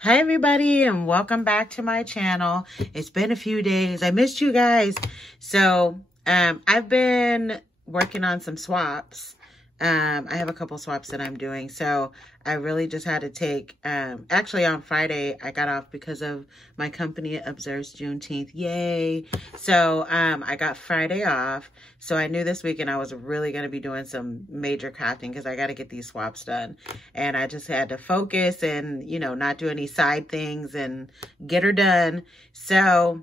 Hi everybody, and welcome back to my channel. It's been a few days. I missed you guys. So I've been working on some swaps. I have a couple swaps that I'm doing. So I really just had to take, actually on Friday, I got off because of my company observes Juneteenth. Yay. So I got Friday off. So I knew this weekend I was really going to be doing some major crafting because I got to get these swaps done. And I just had to focus and, you know, not do any side things and get her done. So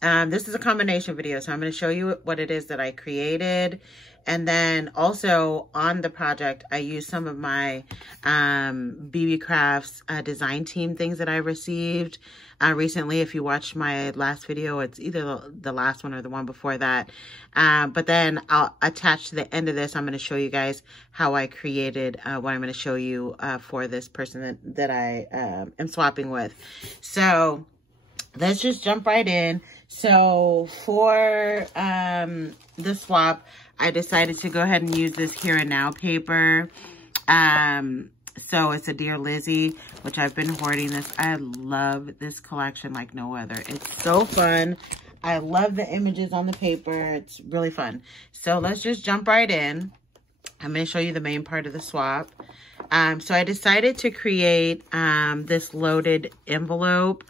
this is a combination video. So I'm going to show you what it is that I created. And then also on the project, I used some of my Beebeecraft's design team things that I received recently. If you watched my last video, it's either the last one or the one before that. But then I'll attach to the end of this. I'm going to show you guys how I created what I'm going to show you for this person that I am swapping with. So let's just jump right in. So for the swap, I decided to go ahead and use this Here and Now paper. So it's a Dear Lizzie, which I've been hoarding this. I love this collection like no other. It's so fun. I love the images on the paper. It's really fun. So let's just jump right in. I'm going to show you the main part of the swap. So I decided to create this loaded envelope.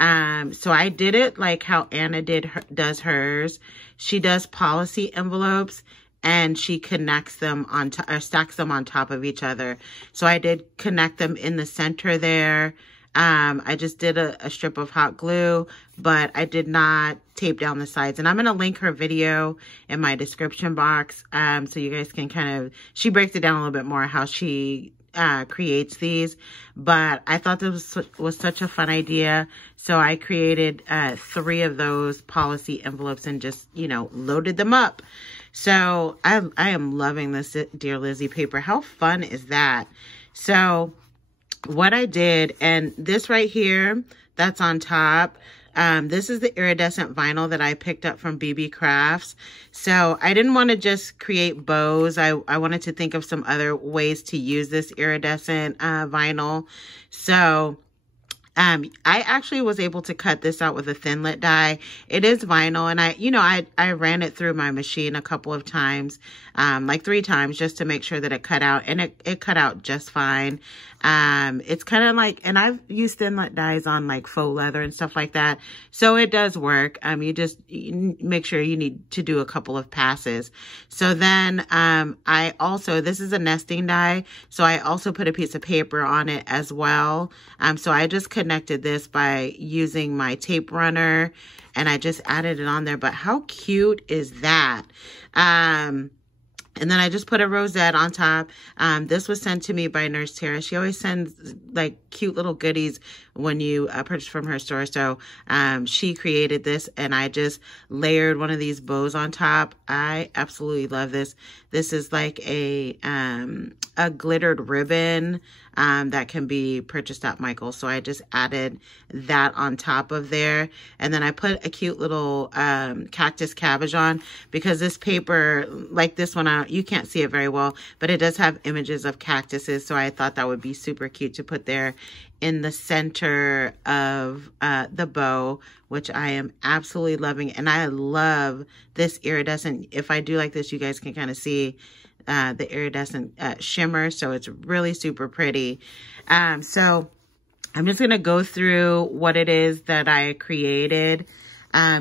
So I did it like how Anna does hers. She does policy envelopes and she connects them or stacks them on top of each other. So I did connect them in the center there. I just did a strip of hot glue, but I did not tape down the sides. And I'm going to link her video in my description box. So you guys can kind of, she breaks it down a little bit more how she creates these, but I thought this was such a fun idea. So I created 3 of those policy envelopes and just, you know, loaded them up. So I am loving this Dear Lizzie paper. How fun is that? So what I did, and this right here, that's on top. This is the iridescent vinyl that I picked up from Beebeecraft. So I didn't want to just create bows. I wanted to think of some other ways to use this iridescent vinyl. So I actually was able to cut this out with a thin lit die. It is vinyl, and I ran it through my machine a couple of times, like 3 times, just to make sure that it cut out, and it cut out just fine. It's kind of like, and I've used thin lit dies on like faux leather and stuff like that, so it does work. You make sure you need to do a couple of passes. So then I also, this is a nesting die, so I also put a piece of paper on it as well. So I just connected this by using my tape runner, and I just added it on there. But how cute is that? And then I just put a rosette on top. This was sent to me by Nurse Tara. She always sends like cute little goodies when you purchase from her store. So she created this, and I just layered one of these bows on top. I absolutely love this. This is like a glittered ribbon that can be purchased at Michael's. So I just added that on top of there. And then I put a cute little cactus cabbage on, because this paper, like this one, you can't see it very well, but it does have images of cactuses. So I thought that would be super cute to put there in the center of the bow, which I am absolutely loving. And I love this iridescent. If I do like this, you guys can kind of see the iridescent shimmer. So it's really super pretty. So I'm just going to go through what it is that I created.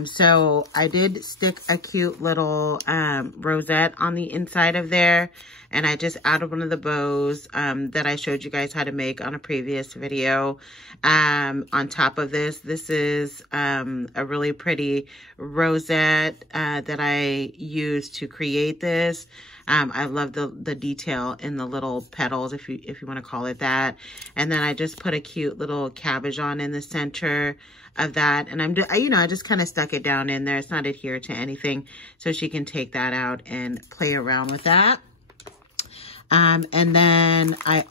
So I did stick a cute little rosette on the inside of there, and I just added one of the bows that I showed you guys how to make on a previous video. On top of this, this is a really pretty rosette that I used to create this. I love the detail in the little petals, if you want to call it that. And then I just put a cute little cabbage on in the center of that. And I just kind of stuck it down in there. It's not adhered to anything, so she can take that out and play around with that. And then I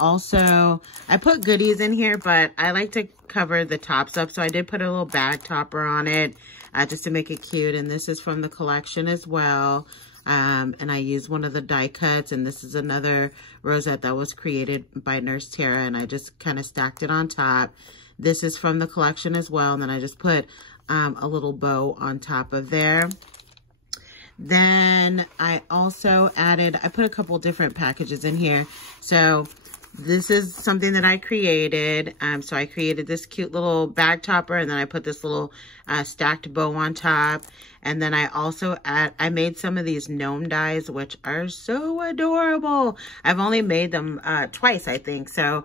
put goodies in here, but I like to cover the tops up. So I did put a little bag topper on it just to make it cute. And this is from the collection as well. And I used one of the die cuts, and this is another rosette that was created by Nurse Tara, and I just kind of stacked it on top. This is from the collection as well. And then I just put a little bow on top of there. Then I also added, I put a couple different packages in here. So this is something that I created. So I created this cute little bag topper, and then I put this little stacked bow on top. And then I also I made some of these gnome dies, which are so adorable. I've only made them twice, I think. So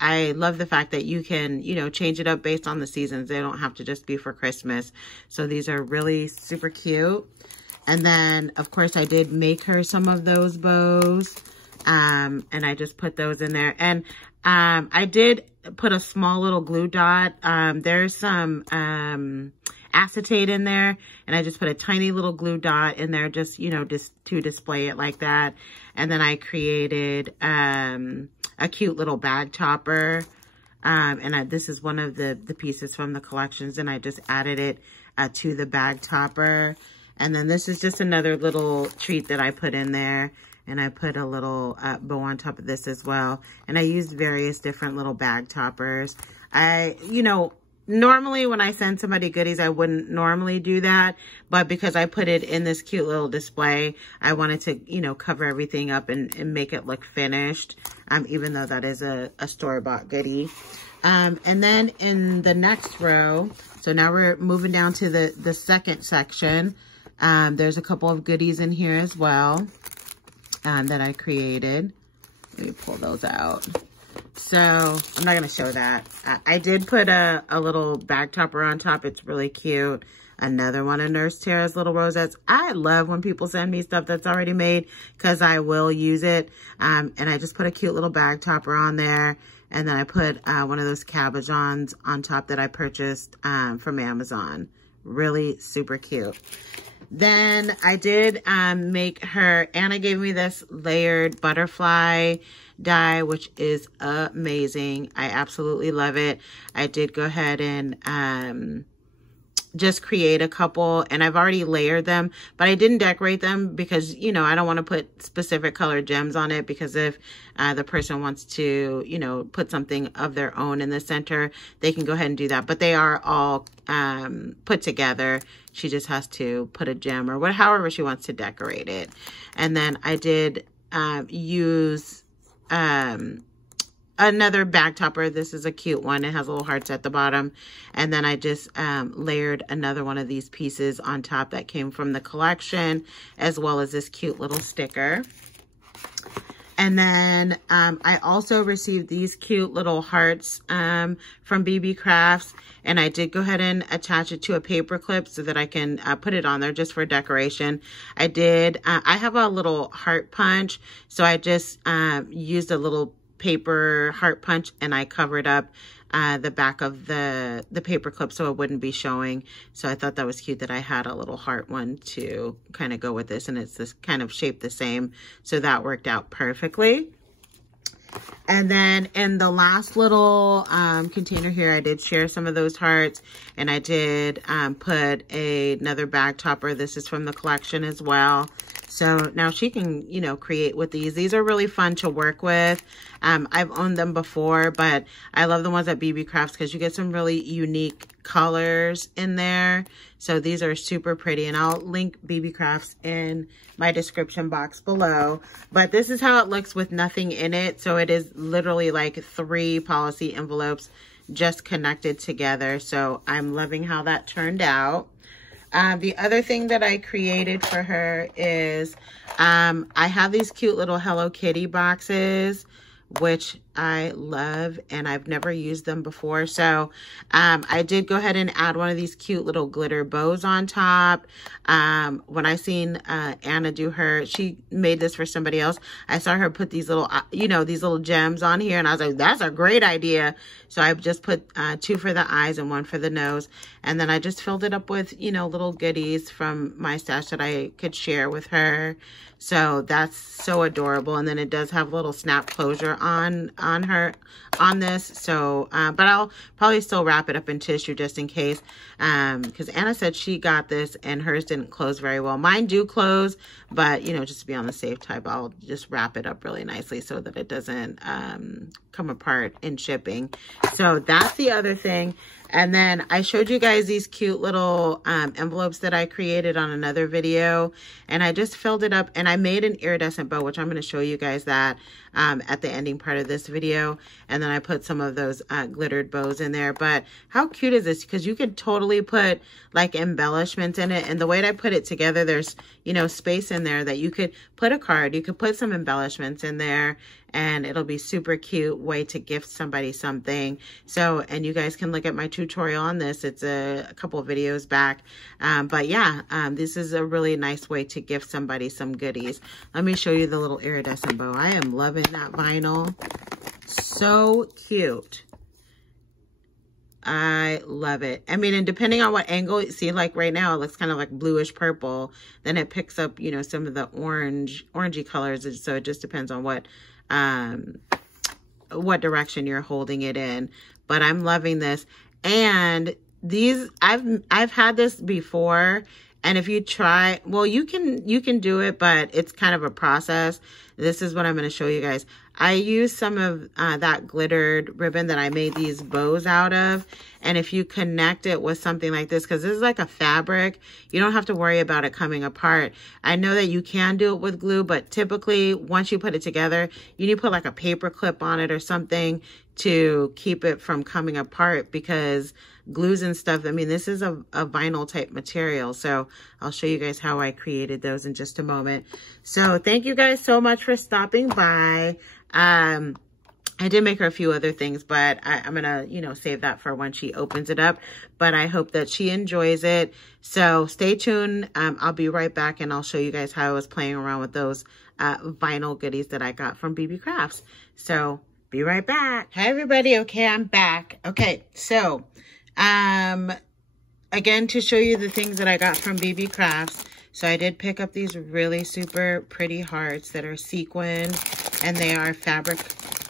I love the fact that you can, you know, change it up based on the seasons. They don't have to just be for Christmas. So these are really super cute. And then, of course, I did make her some of those bows. And I just put those in there. And I did put a small little glue dot. There's some acetate in there. And I just put a tiny little glue dot in there just, you know, just to display it like that. And then I created a cute little bag topper. And this is one of the pieces from the collections. And I just added it to the bag topper. And then this is just another little treat that I put in there. And I put a little bow on top of this as well. And I used various different little bag toppers. You know, normally when I send somebody goodies, I wouldn't normally do that. But because I put it in this cute little display, I wanted to, you know, cover everything up and make it look finished. Even though that is a store-bought goodie. And then in the next row, so now we're moving down to the second section. There's a couple of goodies in here as well. That I created. Let me pull those out. So I'm not going to show that. I did put a little bag topper on top. It's really cute. Another one of Nurse Tara's little rosettes. I love when people send me stuff that's already made because I will use it. And I just put a cute little bag topper on there. And then I put one of those cabajons on top that I purchased from Amazon. Really super cute. Then I did make her, Anna gave me this layered butterfly die, which is amazing. I absolutely love it. I did go ahead and just create a couple, and I've already layered them, but I didn't decorate them because, you know, I don't want to put specific colored gems on it, because if the person wants to, you know, put something of their own in the center, they can go ahead and do that. But they are all put together. She just has to put a gem or however she wants to decorate it. And then I did use another bag topper. This is a cute one. It has little hearts at the bottom. And then I just layered another one of these pieces on top that came from the collection, as well as this cute little sticker. And then I also received these cute little hearts from Beebeecraft. And I did go ahead and attach it to a paper clip so that I can put it on there just for decoration. I did, I have a little heart punch. So I just used a little paper heart punch, and I covered up the back of the paper clip so it wouldn't be showing. So I thought that was cute that I had a little heart one to kind of go with this, and it's this kind of shaped the same. So that worked out perfectly. And then in the last little container here, I did share some of those hearts, and I did put another bag topper. This is from the collection as well. So now she can, you know, create with these. These are really fun to work with. I've owned them before, but I love the ones at Beebeecraft because you get some really unique colors in there. So these are super pretty, and I'll link Beebeecraft's in my description box below. But this is how it looks with nothing in it. So it is literally like 3 policy envelopes just connected together. So I'm loving how that turned out. The other thing that I created for her is I have these cute little Hello Kitty boxes, which I love, and I've never used them before. So I did go ahead and add one of these cute little glitter bows on top. When I seen Anna do her, she made this for somebody else. I saw her put these little, you know, these little gems on here, and I was like, that's a great idea. So I just put 2 for the eyes and 1 for the nose. And then I just filled it up with, you know, little goodies from my stash that I could share with her. So that's so adorable. And then it does have a little snap closure on this. So, but I'll probably still wrap it up in tissue just in case. Because Anna said she got this and hers didn't close very well. Mine do close, but, you know, just to be on the safe type, I'll just wrap it up really nicely so that it doesn't come apart in shipping. So that's the other thing. And then I showed you guys these cute little envelopes that I created on another video, and I just filled it up, and I made an iridescent bow, which I'm going to show you guys that at the ending part of this video. And then I put some of those glittered bows in there. But how cute is this? Because you could totally put like embellishments in it. And the way that I put it together, there's, you know, space in there that you could put a card, you could put some embellishments in there, and it'll be super cute way to gift somebody something. So, and you guys can look at my tutorial on this. It's a couple of videos back. But yeah, this is a really nice way to gift somebody some goodies. Let me show you the little iridescent bow. I am loving that vinyl. So cute. I love it. I mean, and depending on what angle, see, like right now, it looks kind of like bluish purple. Then it picks up, you know, some of the orangey colors. And so it just depends on what direction you're holding it in. But I'm loving this. And these, I've had this before. And if you try, well, you can do it, but it's kind of a process. This is what I'm going to show you guys. I used some of that glittered ribbon that I made these bows out of. And if you connect it with something like this, because this is like a fabric, you don't have to worry about it coming apart. I know that you can do it with glue, but typically once you put it together, you need to put like a paper clip on it or something to keep it from coming apart, because glues and stuff, I mean, this is a vinyl type material. So I'll show you guys how I created those in just a moment. So thank you guys so much for stopping by. I did make her a few other things, but I'm gonna, you know, save that for when she opens it up. But I hope that she enjoys it. So stay tuned. I'll be right back, and I'll show you guys how I was playing around with those vinyl goodies that I got from Beebeecrafts. So be right back. Hi everybody. Okay, I'm back. Okay, so again, to show you the things that I got from Beebeecrafts. So I did pick up these really super pretty hearts that are sequin, and they are fabric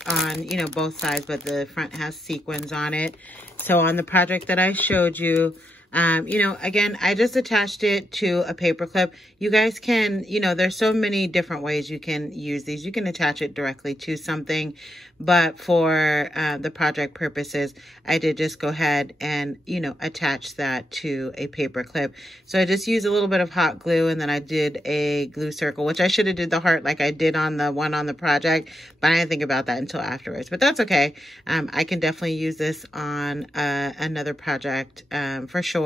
on, you know, both sides, but the front has sequins on it. So on the project that I showed you, you know, again, I just attached it to a paper clip. You guys can, you know, there's so many different ways you can use these. You can attach it directly to something, but for the project purposes, I did just go ahead and, you know, attach that to a paper clip. So I just used a little bit of hot glue, and then I did a glue circle, which I should have did the heart like I did on the one on the project, but I didn't think about that until afterwards. But that's okay. I can definitely use this on another project for sure.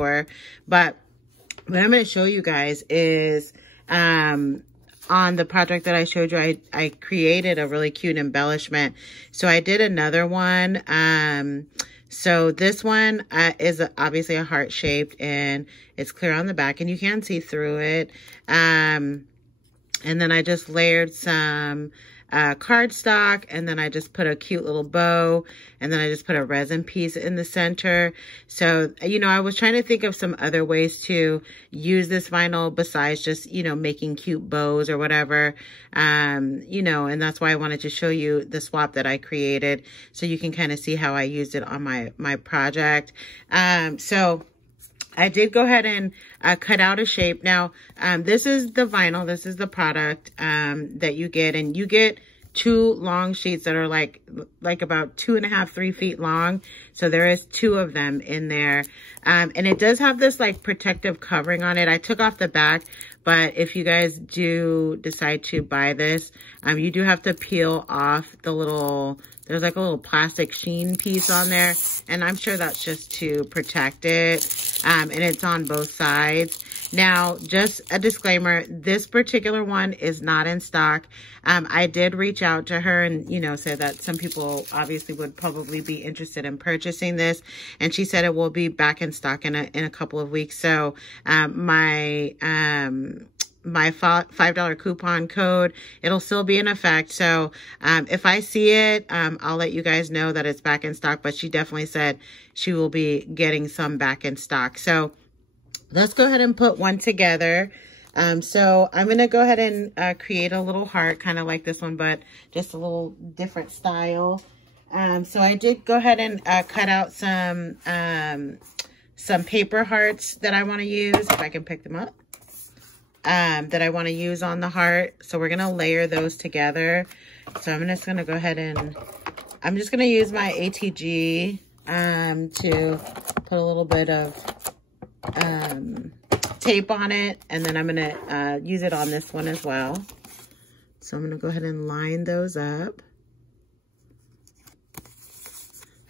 But what I'm going to show you guys is on the project that I showed you, I created a really cute embellishment. So I did another one. So this one is obviously a heart shaped, and it's clear on the back, and you can see through it. And then I just layered some cardstock, and then I just put a cute little bow, and then I just put a resin piece in the center. So, you know, I was trying to think of some other ways to use this vinyl besides just, you know, making cute bows or whatever, you know, and that's why I wanted to show you the swap that I created so you can kind of see how I used it on my project. So I did go ahead and cut out a shape. Now, this is the vinyl. This is the product that you get. And you get 2 long sheets that are like about 2.5, 3 feet long. So there is 2 of them in there. And it does have this like protective covering on it. I took off the back, but if you guys do decide to buy this, you do have to peel off the little, there's like a little plastic sheen piece on there, and I'm sure that's just to protect it. And it's on both sides. Now, just a disclaimer, this particular one is not in stock. I did reach out to her and, you know, said that some people obviously would probably be interested in purchasing this. And she said it will be back in stock in a couple of weeks. So, my $5 coupon code, it'll still be in effect. So if I see it, I'll let you guys know that it's back in stock, but she definitely said she will be getting some back in stock. So let's go ahead and put one together. So I'm going to go ahead and create a little heart, kind of like this one, but just a little different style. So I did go ahead and cut out some paper hearts that I want to use, if I can pick them up. That I want to use on the heart. So we're going to layer those together. So I'm just going to go ahead and I'm just going to use my ATG to put a little bit of tape on it, and then I'm going to use it on this one as well. So I'm going to go ahead and line those up.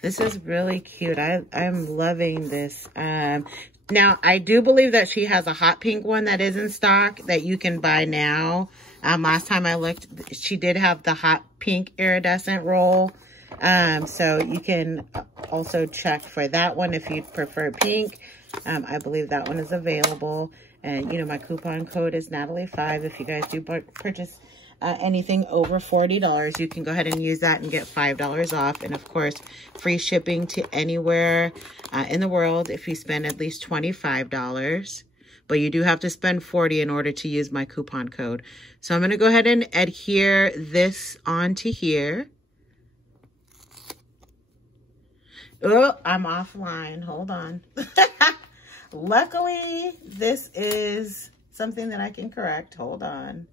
This is really cute. I'm loving this. Now, I do believe that she has a hot pink one that is in stock that you can buy now. Last time I looked, she did have the hot pink iridescent roll. So you can also check for that one if you prefer pink. I believe that one is available. And, you know, my coupon code is Natalie5. If you guys do purchase anything over $40, you can go ahead and use that and get $5 off. And of course, free shipping to anywhere in the world if you spend at least $25. But you do have to spend $40 in order to use my coupon code. So I'm going to go ahead and adhere this onto here. Oh, I'm offline. Hold on. Luckily, this is something that I can correct. Hold on.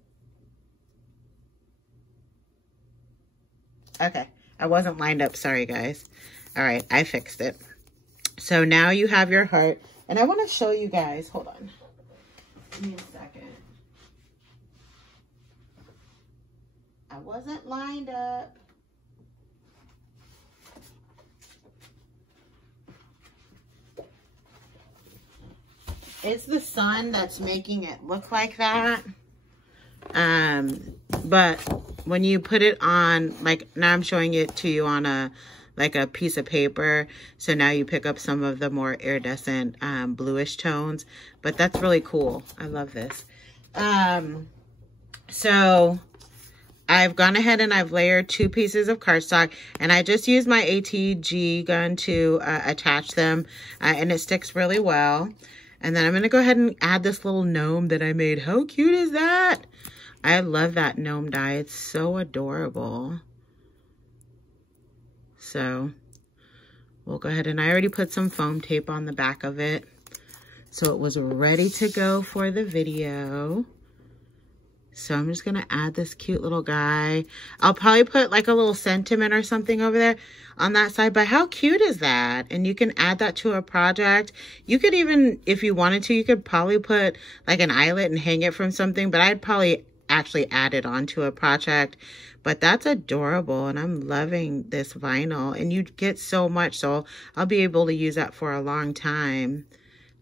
Okay, I wasn't lined up. Sorry, guys. All right, I fixed it. So now you have your heart. And I want to show you guys. Hold on. Give me a second. I wasn't lined up. It's the sun that's making it look like that. But when you put it on, like now I'm showing it to you on a piece of paper. So now you pick up some of the more iridescent bluish tones, but that's really cool. I love this. So I've gone ahead and I've layered 2 pieces of cardstock, and I just used my ATG gun to attach them, and it sticks really well. And then I'm going to go ahead and add this little gnome that I made. How cute is that? I love that gnome die. It's so adorable. So we'll go ahead, and I already put some foam tape on the back of it. So it was ready to go for the video. So I'm just going to add this cute little guy. I'll probably put like a little sentiment or something over there on that side. But how cute is that? And you can add that to a project. You could even, if you wanted to, you could probably put like an eyelet and hang it from something. But I'd probably actually add it onto a project. But that's adorable. And I'm loving this vinyl. And you get so much. So I'll be able to use that for a long time.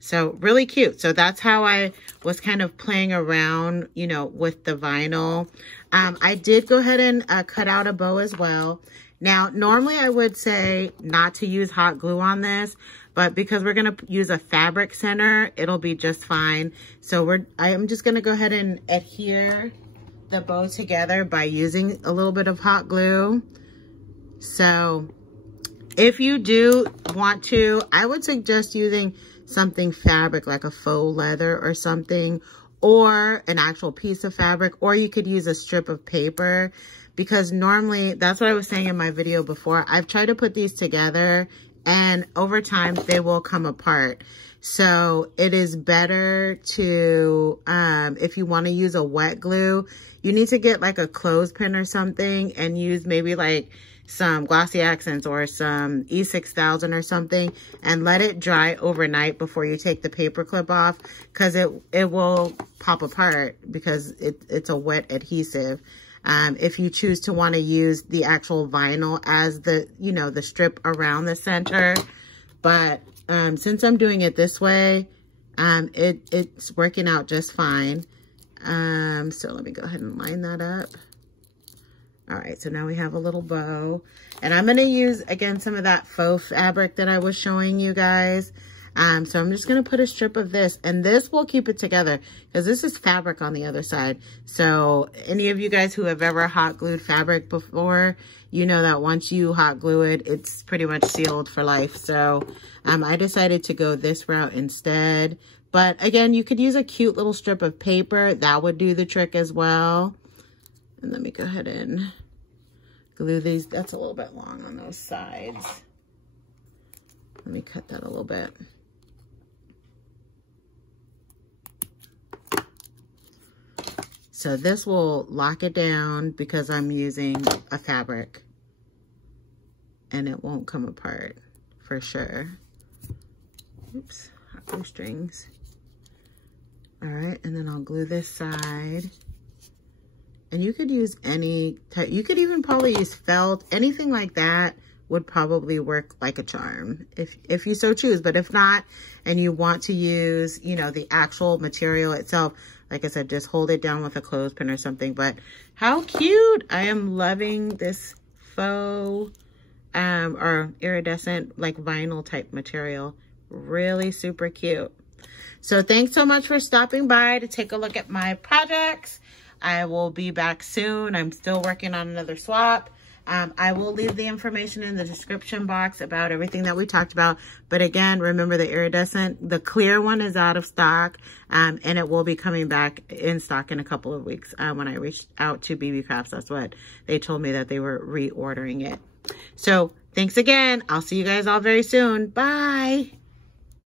So really cute. So that's how I was kind of playing around, you know, with the vinyl. I did go ahead and cut out a bow as well. Now, normally I would say not to use hot glue on this, but because we're going to use a fabric center, it'll be just fine. So I am just going to go ahead and adhere the bow together by using a little bit of hot glue. So if you do want to, I would suggest using something fabric like a faux leather or something, or an actual piece of fabric, or you could use a strip of paper, because normally, that's what I was saying in my video before, I've tried to put these together and over time they will come apart. So it is better to, if you want to use a wet glue, you need to get like a clothespin or something and use maybe like some Glossy Accents or some E6000 or something, and let it dry overnight before you take the paper clip off, because it will pop apart because it's a wet adhesive. If you choose to want to use the actual vinyl as the, you know, the strip around the center. But since I'm doing it this way, it's working out just fine. So let me go ahead and line that up. All right, so now we have a little bow. And I'm going to use, again, some of that faux fabric that I was showing you guys. So I'm just going to put a strip of this. And this will keep it together, because this is fabric on the other side. So any of you guys who have ever hot glued fabric before, you know that once you hot glue it, it's pretty much sealed for life. So I decided to go this route instead. But again, you could use a cute little strip of paper. That would do the trick as well. And let me go ahead and glue these. That's a little bit long on those sides. Let me cut that a little bit. So this will lock it down because I'm using a fabric. and it won't come apart for sure. Oops, hot glue strings. All right, and then I'll glue this side. And you could use any type, you could even probably use felt, anything like that would probably work like a charm if you so choose. But if not, and you want to use, you know, the actual material itself, like I said, just hold it down with a clothespin or something. But how cute. I am loving this faux or iridescent like vinyl type material. Really super cute. So thanks so much for stopping by to take a look at my projects. I will be back soon. I'm still working on another swap. I will leave the information in the description box about everything that we talked about. But again, remember the iridescent, the clear one is out of stock, and it will be coming back in stock in a couple of weeks. When I reached out to Beebeecraft, that's what they told me, that they were reordering it. So thanks again. I'll see you guys all very soon. Bye.